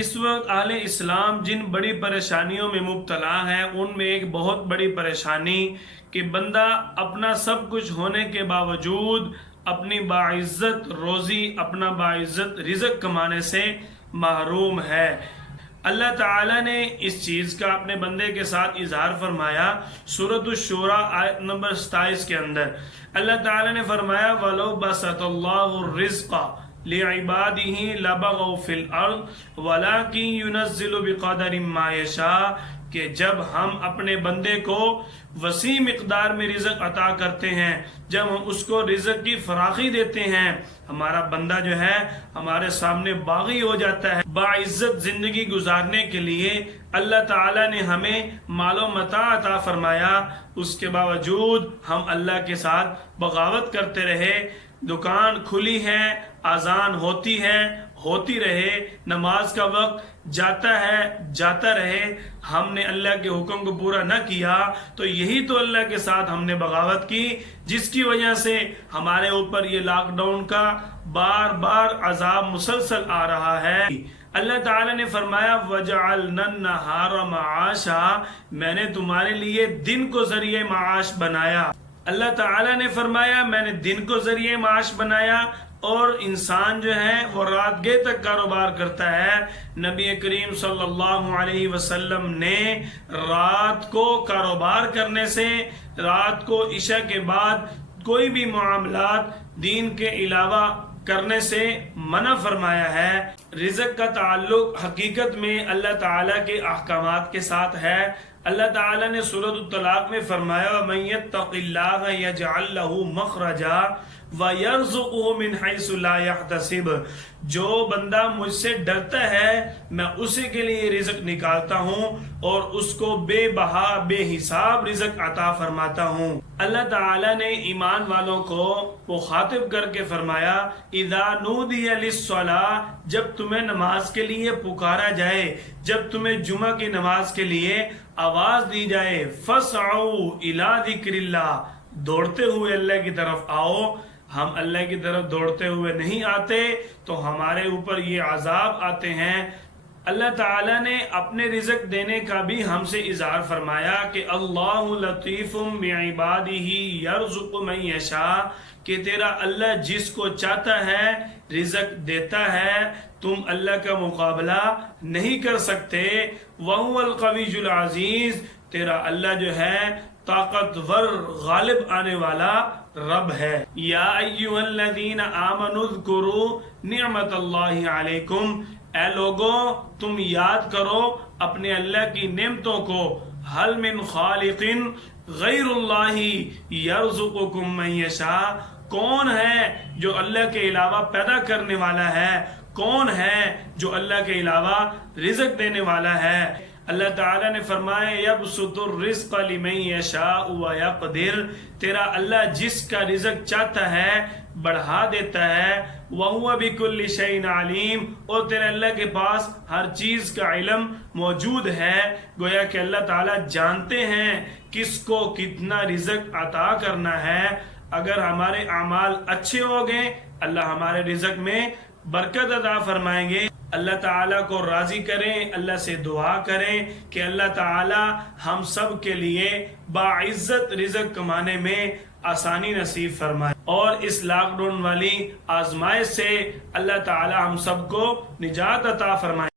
اس وقت اہل اسلام جن بڑی پریشانیوں میں مبتلا ہیں ان میں ایک بہت بڑی پریشانی کہ بندہ اپنا سب کچھ ہونے کے باوجود اپنی باعزت روزی اپنا باعزت رزق کمانے سے محروم ہے۔ اللہ تعالیٰ نے اس چیز کا اپنے بندے کے ساتھ اظہار فرمایا سورۃ الشورى آیت نمبر 27 کے اندر۔ اللہ تعالیٰ نے فرمایا وَلَوْ بَسَطَ اللَّهُ الرِّزْقَ لِعِبَادِهِ لَبَغَوْا فِي الْأَرْضِ وَلَكِنْ يُنَزِّلُ بِقَدَرٍ مَا يَشَاءُ، کہ جب ہم اپنے بندے کو وسیع مقدار میں رزق عطا کرتے ہیں، جب ہم اس کو رزق کی فراخی دیتے ہیں، ہمارا بندہ جو ہے ہمارے سامنے باغی ہو جاتا ہے۔ باعزت زندگی گزارنے کے لیے اللہ تعالیٰ نے ہمیں مال و متاع عطا فرمایا، اس کے باوجود ہم اللہ کے ساتھ بغاوت کرتے رہے۔ دکان کھلی ہے، اذان ہوتی رہے، نماز کا وقت جاتا رہے، ہم نے اللہ کے حکم کو پورا نہ کیا تو یہی تو اللہ کے ساتھ ہم نے بغاوت کی، جس کی وجہ سے ہمارے اوپر یہ لاک ڈاؤن کا بار بار عذاب مسلسل آ رہا ہے۔ اللہ تعالیٰ نے فرمایا وَجَعَلْنَا النَّهَارَ مَعَاشًا، میں نے تمہارے لیے دن کو ذریعہ معاش بنایا۔ اللہ تعالیٰ نے فرمایا میں نے دن کو ذریعہ معاش بنایا اور انسان جو ہے وہ رات گئے تک کاروبار کرتا ہے۔ نبی کریم صلی اللہ علیہ وسلم نے رات کو کاروبار کرنے سے، رات کو عشاء کے بعد کوئی بھی معاملات دین کے علاوہ کرنے سے منع فرمایا ہے۔ رزق کا تعلق حقیقت میں اللہ تعالیٰ کے احکامات کے ساتھ ہے۔ اللہ تعالیٰ نے سورۃ الطلاق میں فرمایا وَمَن يَتَّقِ اللَّهَ يَجْعَل لَّهُ مَخْرَجًا وَيَرْزُقْهُ مِنْ حَيْثُ لَا يَحْتَسِبُ، جو بندہ مجھ سے ڈرتا ہے میں اسی کے لیے رزق نکالتا ہوں اور اس کو بے بہا بے حساب رزق عطا فرماتا ہوں۔ اللہ تعالیٰ نے ایمان والوں کو مخاطب کر کے فرمایا اذا نودی للصلاۃ، جب تمہیں نماز کے لیے پکارا جائے، جب تمہیں جمعہ کی نماز کے لیے آواز دی جائے فَاسْعَوْا إِلَىٰ ذِكْرِ اللَّهِ، دوڑتے ہوئے اللہ کی طرف آؤ۔ ہم اللہ کی طرف دوڑتے ہوئے نہیں آتے تو ہمارے اوپر یہ عذاب آتے ہیں۔ اللہ تعالیٰ نے اپنے رزق دینے کا بھی ہم سے اظہار فرمایا کہ اللہ لطیف بعبادہ یرزق من یشاء، کہ تیرا اللہ جس کو چاہتا ہے رزق دیتا ہے، تم اللہ کا مقابلہ نہیں کر سکتے۔ وَهُوَ الْقَوِيُّ الْعَزِيزُ، تیرا اللہ جو ہے طاقتور غالب آنے والا رب ہے۔ یا ایھا الذین آمنوا اذکروا نعمت اللہ علیکم، اے لوگوں تم یاد کرو اپنے اللہ کی نعمتوں کو۔ هل من خالق غیر اللہ یرزقکم من یشاء، کون ہے جو اللہ کے علاوہ پیدا کرنے والا ہے، کون ہے جو اللہ کے علاوہ رزق دینے والا ہے۔ اللہ تعالیٰ نے فرمایا یبسط الرزق لمن یشاء ویقدر، تیرا اللہ جس کا رزق چاہتا ہے بڑھا دیتا ہے۔ وَهُوَ بِكُلِّ شَيْءٍ عَلِيمٌ، اور تیرے اللہ کے پاس ہر چیز کا علم موجود ہے۔ گویا کہ اللہ تعالیٰ جانتے ہیں کس کو کتنا رزق عطا کرنا ہے۔ اگر ہمارے اعمال اچھے ہو گئے اللہ ہمارے رزق میں برکت عطا فرمائیں گے۔ اللہ تعالیٰ کو راضی کریں، اللہ سے دعا کریں کہ اللہ تعالیٰ ہم سب کے لیے باعزت رزق کمانے میں آسانی نصیب فرمائے، اور اس لاک ڈاؤن والی آزمائش سے اللہ تعالیٰ ہم سب کو نجات عطا فرمائے۔